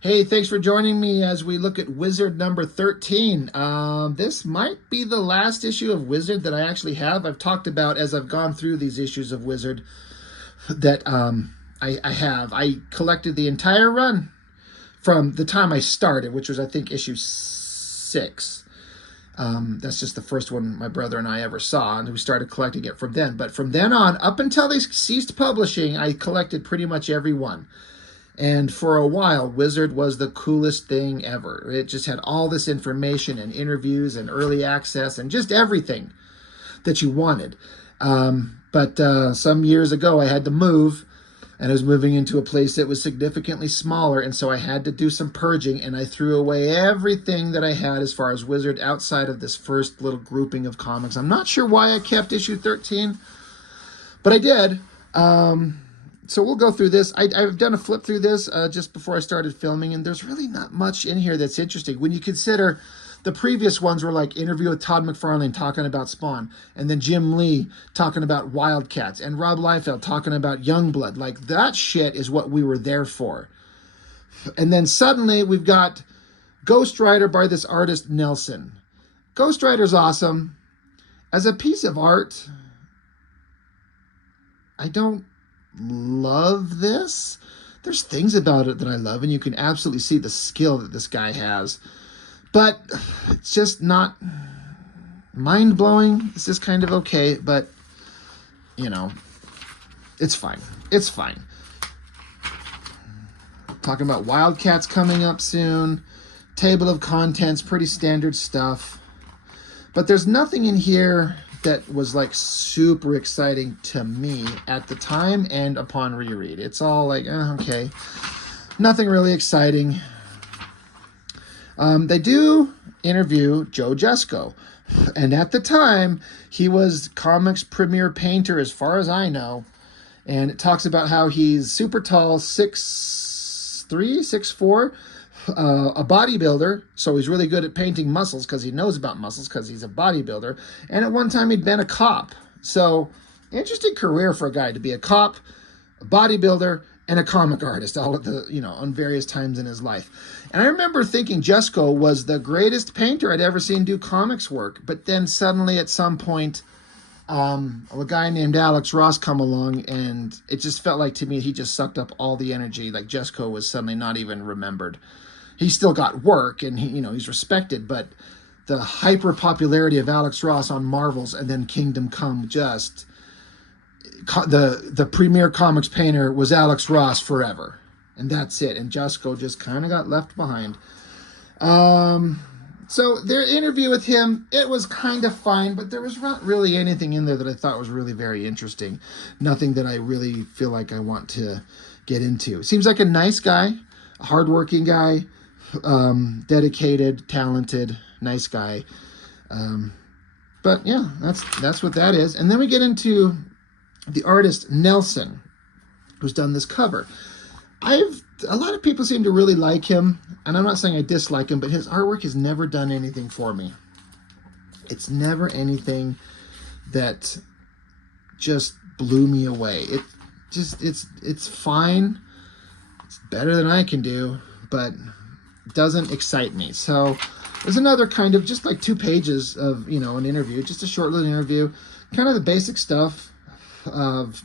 Hey, thanks for joining me as we look at Wizard number 13. This might be the last issue of Wizard that I actually have. I've talked about as I've gone through these issues of Wizard that I have. I collected the entire run from the time I started, which was, I think, issue 6. That's just the first one my brother and I ever saw, and we started collecting it from then. But from then on, up until they ceased publishing, I collected pretty much every one. And for a while, Wizard was the coolest thing ever. It just had all this information and interviews and early access and just everything that you wanted. But some years ago, I had to move, and I was moving into a place that was significantly smaller, and so I had to do some purging, and I threw away everything that I had as far as Wizard outside of this first little grouping of comics. I'm not sure why I kept issue 13, but I did. So we'll go through this. I've done a flip through this just before I started filming, and there's really not much in here that's interesting. When you consider the previous ones were like Interview with Todd McFarlane talking about Spawn, and then Jim Lee talking about Wildcats, and Rob Liefeld talking about Youngblood. Like, that shit is what we were there for. And then suddenly we've got Ghost Rider by this artist, Nelson. Ghost Rider's awesome. As a piece of art, I don't love this. There's things about it that I love, and you can absolutely see the skill that this guy has, but it's just not mind-blowing. It's just kind of okay, but you know, it's fine. It's fine. Talking about Wildcats coming up soon. Table of contents, pretty standard stuff, but there's nothing in here that was like super exciting to me at the time and upon reread. It's all like, okay, nothing really exciting. They do interview Joe Jusko, and at the time he was comics premier painter as far as I know, and it talks about how he's super tall, 6'3", 6'4", a bodybuilder, so he's really good at painting muscles because he knows about muscles because he's a bodybuilder. And at one time he'd been a cop. So interesting career for a guy to be a cop, a bodybuilder, and a comic artist all at the, on various times in his life. And I remember thinking Jusko was the greatest painter I'd ever seen do comics work. But then suddenly at some point, a guy named Alex Ross come along, and it just felt like to me he just sucked up all the energy. Like Jusko was suddenly not even remembered. He still got work, and he's respected, but the hyper popularity of Alex Ross on Marvels and then Kingdom Come, just the premier comics painter was Alex Ross forever, and that's it. And Jusko just kind of got left behind. So their interview with him, it was kind of fine, but there was not really anything in there that I thought was really very interesting. Nothing that I really feel like I want to get into. Seems like a nice guy, a hardworking guy, dedicated, talented, nice guy. But yeah, that's what that is. And then we get into the artist Nelson, who's done this cover. A lot of people seem to really like him, and I'm not saying I dislike him, but his artwork has never done anything for me. It's never anything that just blew me away. It's fine. It's better than I can do, but it doesn't excite me. So there's another kind of just like 2 pages of, an interview, just a short little interview, kind of the basic stuff of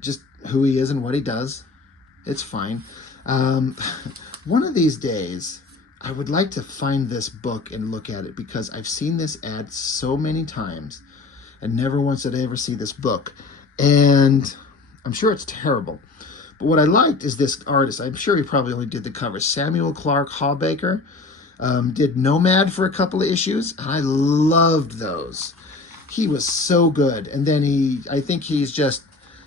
just who he is and what he does. It's fine. One of these days, I would like to find this book and look at it, because I've seen this ad so many times and never once did I ever see this book. And I'm sure it's terrible. But what I liked is this artist. I'm sure he probably only did the cover. Samuel Clark Hawbaker did Nomad for a couple of issues. And I loved those. He was so good. And then I think he's just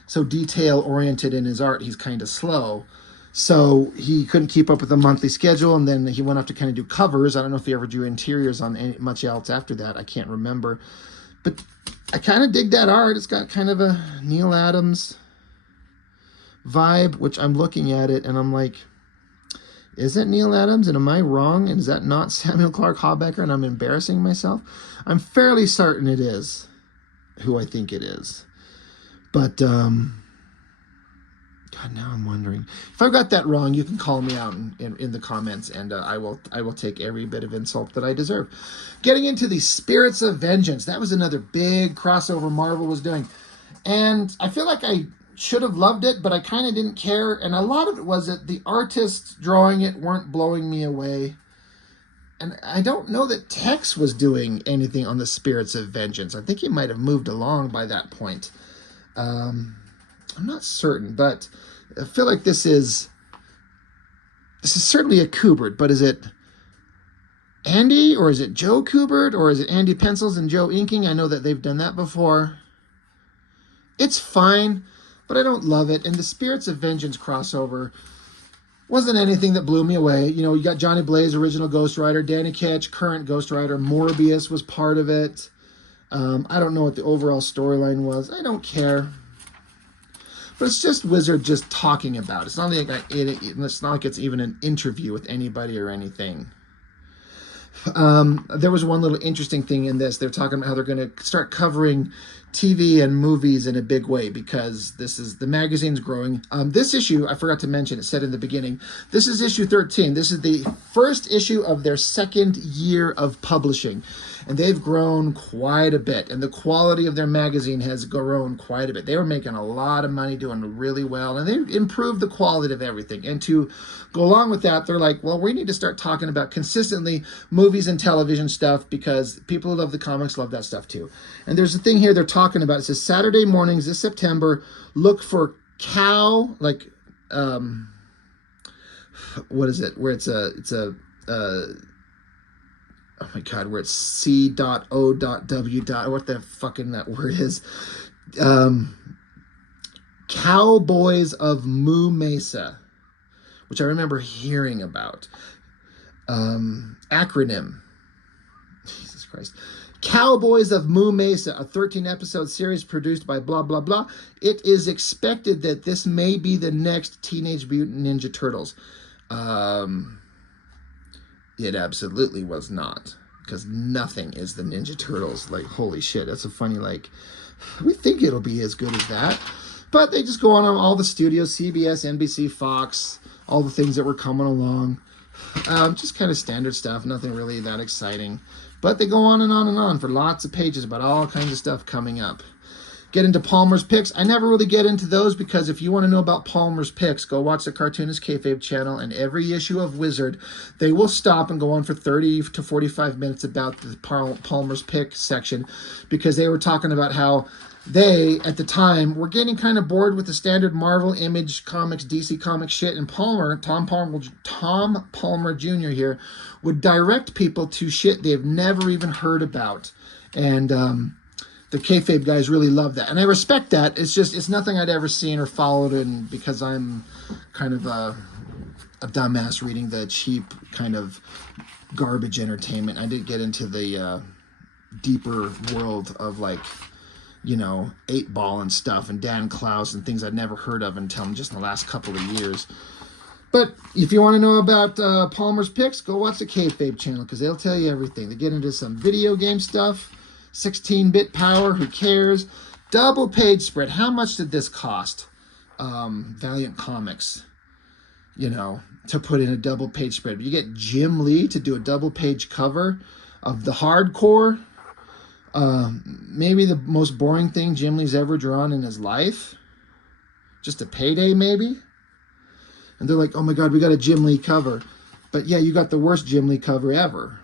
so detail-oriented in his art, he's kind of slow. So he couldn't keep up with the monthly schedule, and then he went off to kind of do covers. I don't know if he ever drew interiors on much else after that. I can't remember. But I kind of dig that art. It's got kind of a Neil Adams vibe, which I'm looking at it, and I'm like, is it Neil Adams? And am I wrong? And is that not Samuel Clark Hawbaker? And I'm embarrassing myself? I'm fairly certain it is who I think it is. But, God, God, now I'm wondering. If I got that wrong, you can call me out in the comments, and I will take every bit of insult that I deserve. Getting into the Spirits of Vengeance. That was another big crossover Marvel was doing. And I feel like I should have loved it, but I kind of didn't care. And a lot of it was that the artists drawing it weren't blowing me away. And I don't know that Tex was doing anything on the Spirits of Vengeance. I think he might have moved along by that point. I'm not certain, but I feel like this is certainly a Kubert, but is it Andy, or is it Joe Kubert, or is it Andy Pencils and Joe Inking? I know that they've done that before. It's fine, but I don't love it. And the Spirits of Vengeance crossover wasn't anything that blew me away. You know, you got Johnny Blaze, original Ghost Rider, Danny Ketch, current Ghost Rider, Morbius was part of it. I don't know what the overall storyline was. I don't care. But it's just Wizard just talking about it. It's not like it's even an interview with anybody or anything. There was one little interesting thing in this. They're talking about how they're going to start covering TV and movies in a big way because the magazine's growing. This issue, I forgot to mention, it said in the beginning, this is issue 13. This is the first issue of their second year of publishing. And they've grown quite a bit. And the quality of their magazine has grown quite a bit. They were making a lot of money, doing really well. And they improved the quality of everything. And to go along with that, they're like, well, we need to start talking about consistently movies and television stuff because people who love the comics love that stuff too. And there's a thing here they're talking about. It says Saturday mornings this September, look for cow, like, what is it? Where it's a oh my God, where it's C.O.W. What the fucking that word is. Cowboys of Moo Mesa, which I remember hearing about. Acronym. Jesus Christ. Cowboys of Moo Mesa, a 13-episode series produced by blah, blah, blah. It is expected that this may be the next Teenage Mutant Ninja Turtles. It absolutely was not, because nothing is the Ninja Turtles. Like, holy shit, that's a funny, like, we think it'll be as good as that. But they just go on all the studios, CBS, NBC, Fox, all the things that were coming along. Just kind of standard stuff, nothing really that exciting. But they go on and on and on for lots of pages about all kinds of stuff coming up. Get into Palmer's Picks. I never really get into those because if you want to know about Palmer's Picks, go watch the Cartoonist Kayfabe channel, and every issue of Wizard, they will stop and go on for 30 to 45 minutes about the Palmer's Pick section because they were talking about how they, at the time, were getting kind of bored with the standard Marvel, Image Comics, DC Comics shit, and Tom Palmer Jr. here would direct people to shit they've never even heard about. And the kayfabe guys really love that. And I respect that. It's nothing I'd ever seen or followed in because I'm kind of a dumbass reading the cheap kind of garbage entertainment. I didn't get into the deeper world of, like, you know, 8-Ball and stuff and Dan Klaus and things I'd never heard of until just in the last couple of years. But if you want to know about Palmer's Picks, go watch the Kayfabe channel because they'll tell you everything. They get into some video game stuff, 16-bit power, who cares? Double page spread. How much did this cost? Valiant Comics, you know, to put in a double page spread. You get Jim Lee to do a double page cover of the hardcore. Maybe the most boring thing Jim Lee's ever drawn in his life. Just a payday, maybe. And they're like, oh my God, we got a Jim Lee cover. But yeah, you got the worst Jim Lee cover ever.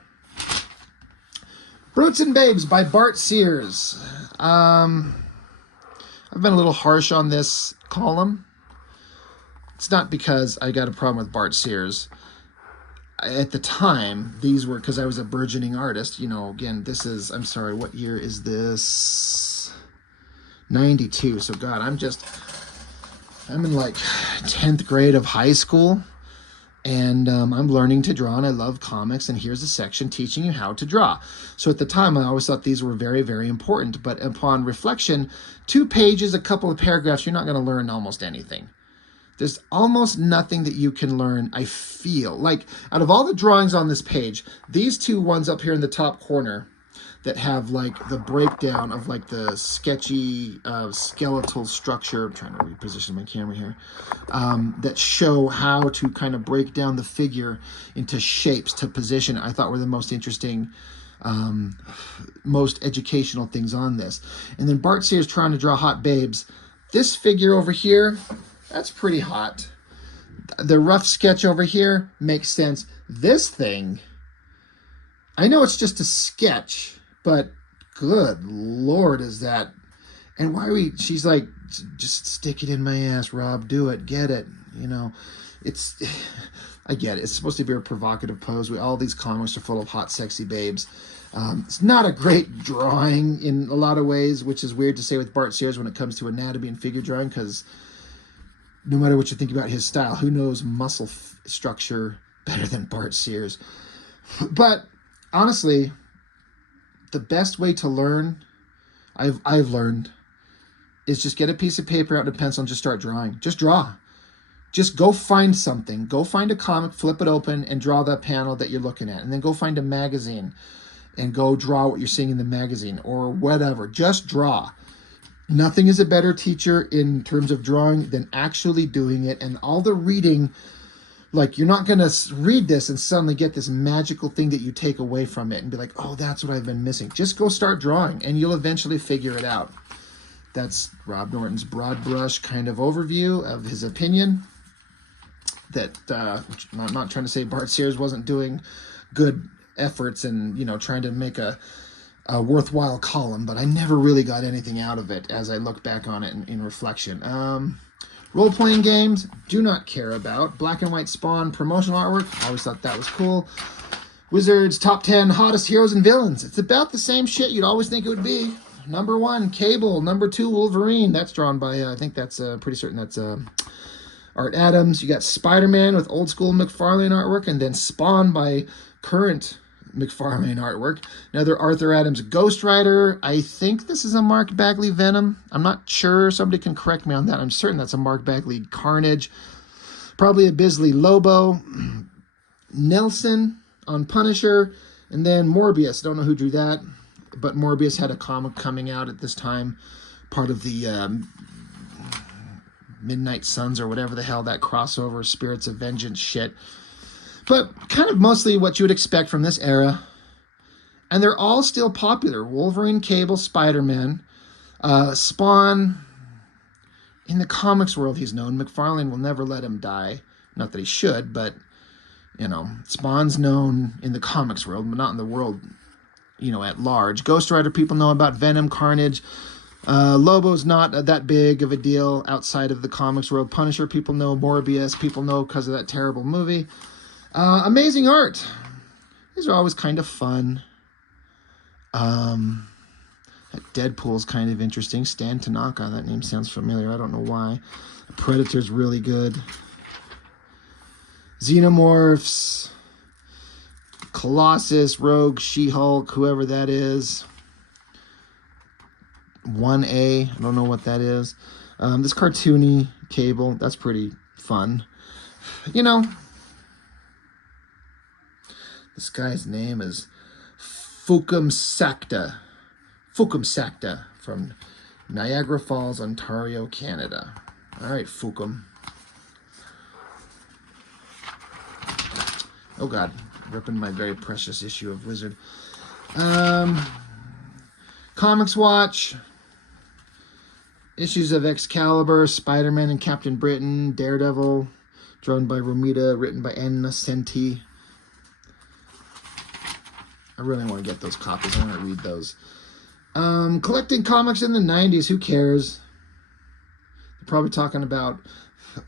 Brutes and Babes by Bart Sears. I've been a little harsh on this column. It's not because I got a problem with Bart Sears. At the time, these were, because I was a burgeoning artist, you know, again, this is, I'm sorry, what year is this? 92. So God, I'm in like 10th grade of high school. And I'm learning to draw, and I love comics, and here's a section teaching you how to draw. So at the time, I always thought these were very, very important. But upon reflection, 2 pages, a couple of paragraphs, you're not going to learn almost anything. There's almost nothing that you can learn, I feel. Like, out of all the drawings on this page, these 2 ones up here in the top corner, that have like the breakdown of like the sketchy skeletal structure. I'm trying to reposition my camera here. That show how to kind of break down the figure into shapes to position. I thought were the most interesting, most educational things on this. And then Bart Sears trying to draw hot babes. This figure over here, that's pretty hot. The rough sketch over here makes sense. This thing, I know it's just a sketch, but good Lord, is that... And why are we... She's like, just stick it in my ass, Rob. Do it. Get it. You know, it's... I get it. It's supposed to be a provocative pose. All these comics are full of hot, sexy babes. It's not a great drawing in a lot of ways, which is weird to say with Bart Sears when it comes to anatomy and figure drawing, because no matter what you think about his style, who knows muscle structure better than Bart Sears? But honestly, the best way to learn, I've learned, is just get a piece of paper out and a pencil and just start drawing. Just draw. Just go find something. Go find a comic, flip it open, and draw that panel that you're looking at. And then go find a magazine and go draw what you're seeing in the magazine or whatever. Just draw. Nothing is a better teacher in terms of drawing than actually doing it. And all the reading, like, you're not going to read this and suddenly get this magical thing that you take away from it and be like, oh, that's what I've been missing. Just go start drawing and you'll eventually figure it out. That's Rob Norton's broad brush kind of overview of his opinion. That I'm not trying to say Bart Sears wasn't doing good efforts and, you know, trying to make a worthwhile column, but I never really got anything out of it as I look back on it in reflection. Role-playing games, do not care about. Black and white Spawn promotional artwork, I always thought that was cool. Wizards top 10 hottest heroes and villains. It's about the same shit you'd always think it would be. Number 1, Cable. Number 2, Wolverine. That's drawn by, I think that's pretty certain that's Art Adams. You got Spider-Man with old school McFarlane artwork, and then Spawn by current McFarlane artwork. Another Arthur Adams Ghost Rider. I think this is a Mark Bagley Venom. I'm not sure. Somebody can correct me on that. I'm certain that's a Mark Bagley Carnage. Probably a Bisley Lobo. Nelson on Punisher. And then Morbius. Don't know who drew that, but Morbius had a comic coming out at this time. Part of the Midnight Suns or whatever the hell that crossover Spirits of Vengeance shit. But kind of mostly what you would expect from this era. And they're all still popular. Wolverine, Cable, Spider-Man, Spawn. In the comics world, he's known. McFarlane will never let him die. Not that he should, but, you know, Spawn's known in the comics world, but not in the world, you know, at large. Ghost Rider, people know about. Venom, Carnage. Lobo's not that big of a deal outside of the comics world. Punisher, people know. Morbius, people know because of that terrible movie. Amazing art. These are always kind of fun. Deadpool's kind of interesting. Stan Tanaka, that name sounds familiar. I don't know why. Predator's really good. Xenomorphs. Colossus, Rogue, She-Hulk, whoever that is. 1A, I don't know what that is. This cartoony Cable, that's pretty fun. You know, this guy's name is Fukum Sakta. Fukum Sakta from Niagara Falls, Ontario, Canada. All right, Fukum. Oh, God. Ripping my very precious issue of Wizard. Comics Watch. Issues of Excalibur, Spider-Man and Captain Britain, Daredevil, drawn by Romita, written by Anna Senti. I really want to get those copies. I want to read those. Collecting comics in the 90s, who cares? They're probably talking about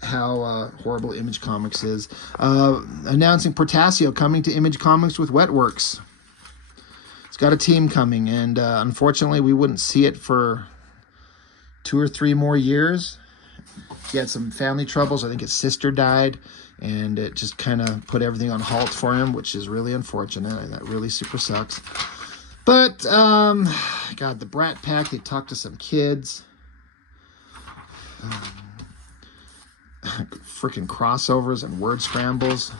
how horrible Image Comics is. Announcing Portasio coming to Image Comics with Wetworks. It's got a team coming, and unfortunately we wouldn't see it for 2 or 3 more years. He had some family troubles. I think his sister died, and it just kind of put everything on halt for him, which is really unfortunate, and that really super sucks. But, God, the Brat Pack, they talked to some kids. Freaking crossovers and word scrambles.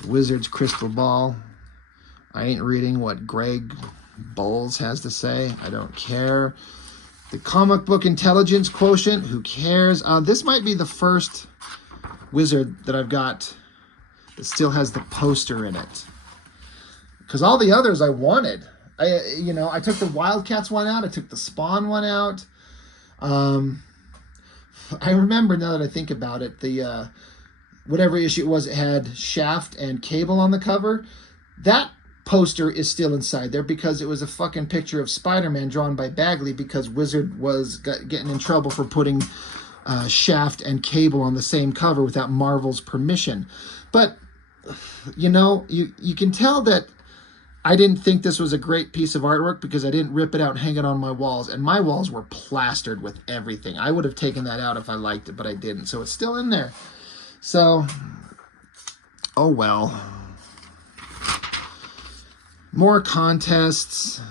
The Wizard's Crystal Ball. I ain't reading what Greg Bowles has to say. I don't care. The comic book intelligence quotient, who cares? This might be the first Wizard that I've got that still has the poster in it. Because all the others I wanted. I took the Wildcats one out. I took the Spawn one out. I remember, now that I think about it, the whatever issue it was, it had Shaft and Cable on the cover. That poster is still inside there because it was a fucking picture of Spider-Man drawn by Bagley because Wizard was getting in trouble for putting Shaft and Cable on the same cover without Marvel's permission. But, you can tell that I didn't think this was a great piece of artwork because I didn't rip it out and hang it on my walls. And my walls were plastered with everything. I would have taken that out if I liked it, but I didn't. So it's still in there. So, oh well. More contests.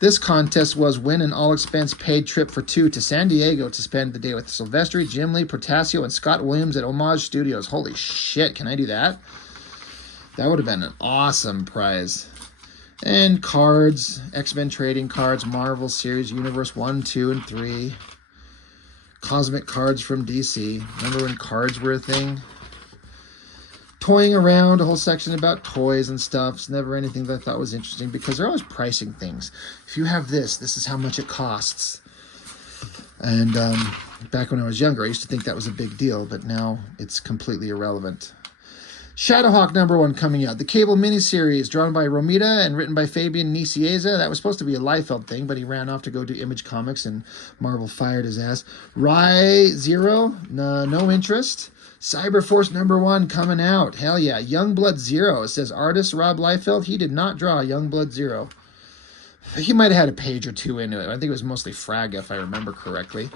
This contest was win an all-expense-paid trip for 2 to San Diego to spend the day with Silvestri, Jim Lee, Portasio, and Scott Williams at Homage Studios. Holy shit, can I do that? That would have been an awesome prize. And cards, X-Men trading cards, Marvel Series, Universe 1, 2, and 3. Cosmic cards from DC. Remember when cards were a thing? Toying around, a whole section about toys and stuff. It's never anything that I thought was interesting because they're always pricing things. If you have this is how much it costs. And back when I was younger, I used to think that was a big deal, but now it's completely irrelevant. Shadowhawk #1 coming out. The Cable miniseries, drawn by Romita and written by Fabian Nicieza. That was supposed to be a Liefeld thing, but he ran off to go do Image Comics, and Marvel fired his ass. Rye Zero, no interest. Cyberforce #1 coming out. Hell yeah. Youngblood Zero. It says artist Rob Liefeld. He did not draw Youngblood Zero. He might have had a page or two into it. I think it was mostly Fraga, if I remember correctly.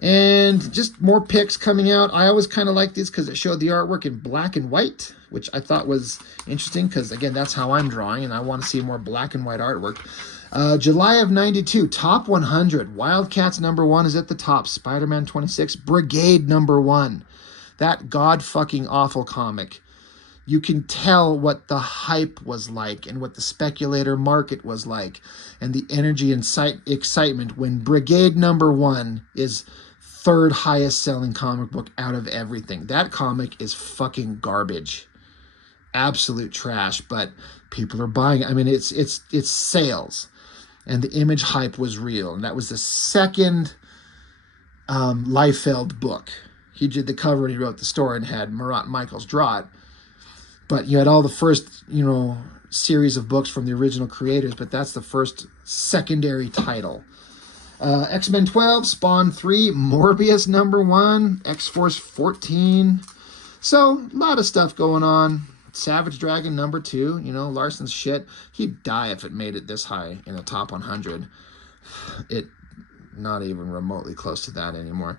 And just more picks coming out. I always kind of like these because it showed the artwork in black and white, which I thought was interesting because, again, that's how I'm drawing, and I want to see more black and white artwork. July of 92, Top 100. Wildcats #1 is at the top. Spider-Man 26. Brigade #1. That god-fucking awful comic. You can tell what the hype was like and what the speculator market was like and the energy and excitement when Brigade #1 is third highest selling comic book out of everything. That comic is fucking garbage. Absolute trash, but people are buying it. I mean, it's sales. And the Image hype was real. And that was the second Liefeld book. He did the cover and he wrote the story and had Murat Michaels draw it. But you had all the first, series of books from the original creators, but that's the first secondary title. X-Men 12, Spawn 3, Morbius #1, X-Force 14. So, a lot of stuff going on. Savage Dragon #2, Larson's shit. He'd die if it made it this high in the top 100. Not even remotely close to that anymore.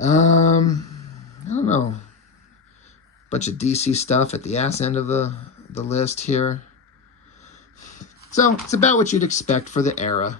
I don't know. Bunch of DC stuff at the ass end of the list here. So, it's about what you'd expect for the era.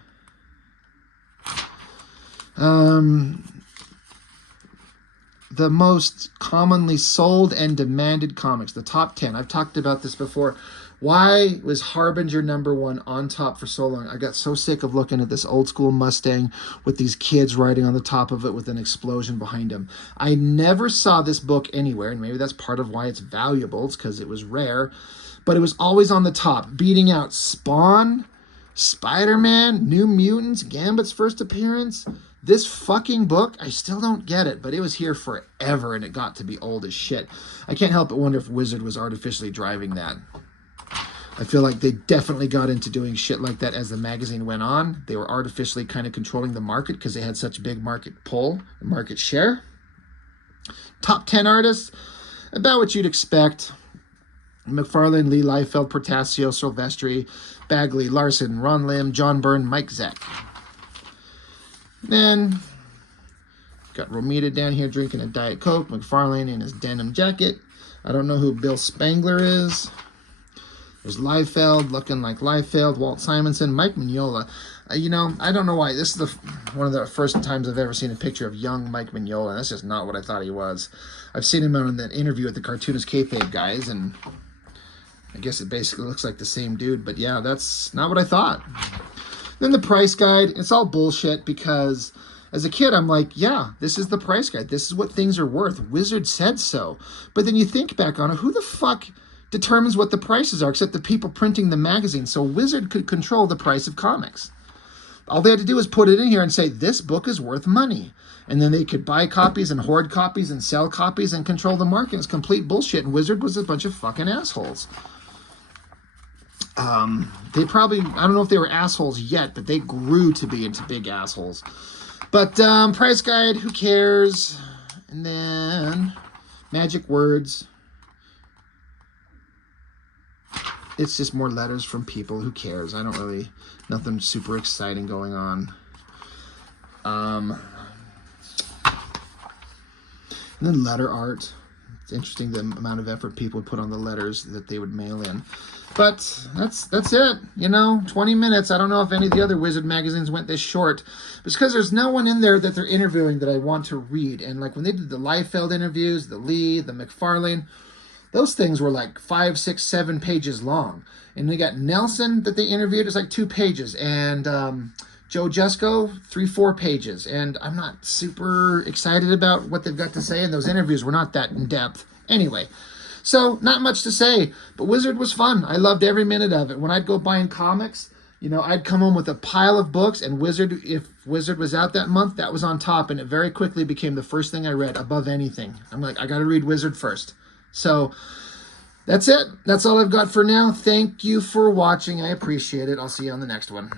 The most commonly sold and demanded comics, the top 10. I've talked about this before. Why was Harbinger #1 on top for so long? I got so sick of looking at this old school Mustang with these kids riding on the top of it with an explosion behind them. I never saw this book anywhere, and maybe that's part of why it's valuable. It's because it was rare. But it was always on the top, beating out Spawn, Spider-Man, New Mutants, Gambit's first appearance. This fucking book, I still don't get it, but it was here forever, and it got to be old as shit. I can't help but wonder if Wizard was artificially driving that. I feel like they definitely got into doing shit like that as the magazine went on. They were artificially kind of controlling the market because they had such a big market pull, market share. Top 10 artists, about what you'd expect. McFarlane, Lee Liefeld, Portasio, Silvestri, Bagley, Larson, Ron Lim, John Byrne, Mike Zeck. Then, got Romita down here drinking a Diet Coke, McFarlane in his denim jacket. I don't know who Bill Spangler is. There's Liefeld, looking like Liefeld, Walt Simonson, Mike Mignola. I don't know why. This is one of the first times I've ever seen a picture of young Mike Mignola. That's just not what I thought he was. I've seen him on that interview with the Cartoonist Kayfabe guys, and I guess it basically looks like the same dude, but yeah, that's not what I thought. Then the price guide, it's all bullshit because as a kid, I'm like, yeah, this is the price guide. This is what things are worth. Wizard said so. But then you think back on it, who the fuck determines what the prices are except the people printing the magazine? So Wizard could control the price of comics. All they had to do was put it in here and say, this book is worth money. And then they could buy copies and hoard copies and sell copies and control the market. It's complete bullshit. And Wizard was a bunch of fucking assholes. They probably, I don't know if they were assholes yet, but they grew to be into big assholes. But price guide, who cares? And then magic words. It's just more letters from people. Who cares? I don't really, nothing super exciting going on. And then letter art. It's interesting the amount of effort people would put on the letters that they would mail in. But that's it. You know, 20 minutes. I don't know if any of the other Wizard magazines went this short. It's because there's no one in there that they're interviewing that I want to read. And like when they did the Liefeld interviews, the Lee, the McFarlane, those things were like 5, 6, 7 pages long. And they got Nelson that they interviewed. It's like 2 pages. And Joe Jusko, 3, 4 pages. And I'm not super excited about what they've got to say. And those interviews were not that in depth. Anyway, so not much to say. But Wizard was fun. I loved every minute of it. When I'd go buying comics, you know, I'd come home with a pile of books. And Wizard, if Wizard was out that month, that was on top. And it very quickly became the first thing I read above anything. I'm like, I got to read Wizard first. So that's it. That's all I've got for now. Thank you for watching. I appreciate it. I'll see you on the next one.